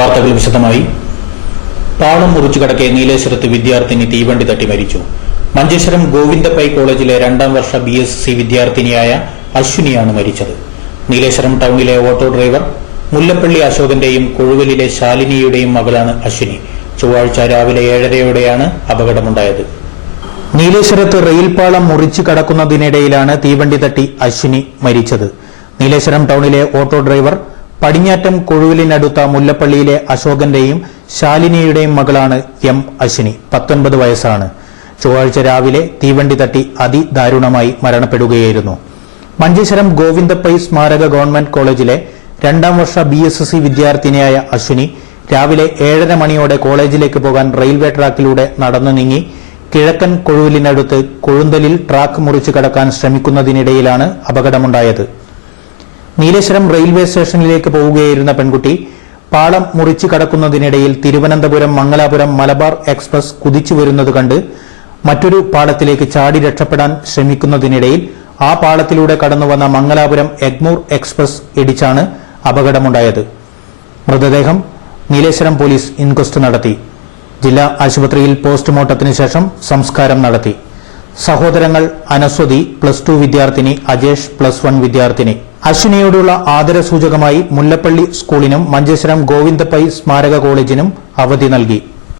വാർത്തകൾ വിശദമായി. പാളം മുറിച്ചു കടക്കെ നീലേശ്വരത്ത് വിദ്യാർത്ഥിനി തീവണ്ടി തട്ടി മരിച്ചു. മഞ്ചേശ്വരം ഗോവിന്ദപ്പൈ കോളേജിലെ 2ാം വർഷ BSc വിദ്യാർത്ഥിനിയായ അശ്വിനിയാണ് മരിച്ചത്. നീലേശ്വരം ടൗണിലെ ഓട്ടോ ഡ്രൈവർ മുല്ലപ്പള്ളി അശോകന്റെയും കൊഴുവലിലെ ശാലിനിയുടെയും മകളാണ് അശ്വിനി. ചൊവ്വാഴ്ച രാവിലെ 7:30യോടെയാണ് അപകടമുണ്ടായത്. നീലേശ്വരത്ത് റെയിൽപാളം മുറിച്ചു കടക്കുന്നതിനിടയിലാണ് തീവണ്ടി തട്ടി അശ്വിനി മരിച്ചത്. നീലേശ്വരം ടൗണിലെ ഓട്ടോ ഡ്രൈവർ പടിഞ്ഞാറ്റം കൊഴുവലിനടുത്ത മുല്ലപ്പള്ളിയിലെ അശോകന്റെയും ശാലിനിയുടെയും മകളാണ് അശ്വിനി. 19 വയസ്സാണ്. ചൊവ്വാഴ്ച രാവിലെ തീവണ്ടി തട്ടി അതിദാരുണമായി മരണപ്പെടുകയായിരുന്നു. മഞ്ചേശ്വരം ഗോവിന്ദപ്പൈ സ്മാരക ഗവൺമെന്റ് കോളേജിലെ 2ാം വർഷ BSc വിദ്യാർത്ഥിനിയായ അശ്വിനി രാവിലെ 7:30 മണിയോടെ കോളേജിലേക്ക് പോകാൻ റെയിൽവേ ട്രാക്കിലൂടെ നടന്നു നീങ്ങി കിഴക്കൻ കൊഴുവലിനടുത്ത് കൊഴുന്തലിൽ ട്രാക്ക് മുറിച്ചു കടക്കാൻ ശ്രമിക്കുന്നതിനിടയിലാണ് അപകടമുണ്ടായത്. നീലേശ്വരം റെയിൽവേ സ്റ്റേഷനിലേക്ക് പോവുകയായിരുന്ന പെൺകുട്ടി പാളം മുറിച്ചു കടക്കുന്നതിനിടയിൽ തിരുവനന്തപുരം മംഗലാപുരം മലബാർ എക്സ്പ്രസ് കുതിച്ചു വരുന്നത് കണ്ട് മറ്റൊരു പാളത്തിലേക്ക് ചാടി രക്ഷപ്പെടാൻ ശ്രമിക്കുന്നതിനിടയിൽ ആ പാളത്തിലൂടെ കടന്നുവന്ന മംഗലാപുരം എഗ്മൂർ എക്സ്പ്രസ് ഇടിച്ചാണ് അപകടമുണ്ടായത്. മൃതദേഹം നീലേശ്വരം പോലീസ് ഇൻക്വസ്റ്റ് നടത്തി. ജില്ലാ ആശുപത്രിയിൽ പോസ്റ്റ്മോർട്ടത്തിന് ശേഷം സംസ്കാരം നടത്തി. സഹോദരങ്ങൾ അനസ്വതി +2 വിദ്യാർത്ഥിനി, അജേഷ് +1 വിദ്യാർത്ഥിനി. അശ്വിനിയോടുള്ള ആദരസൂചകമായി മുല്ലപ്പള്ളി സ്കൂളിനും മഞ്ചേശ്വരം ഗോവിന്ദപ്പൈ സ്മാരക കോളേജിനും അവധി നൽകി.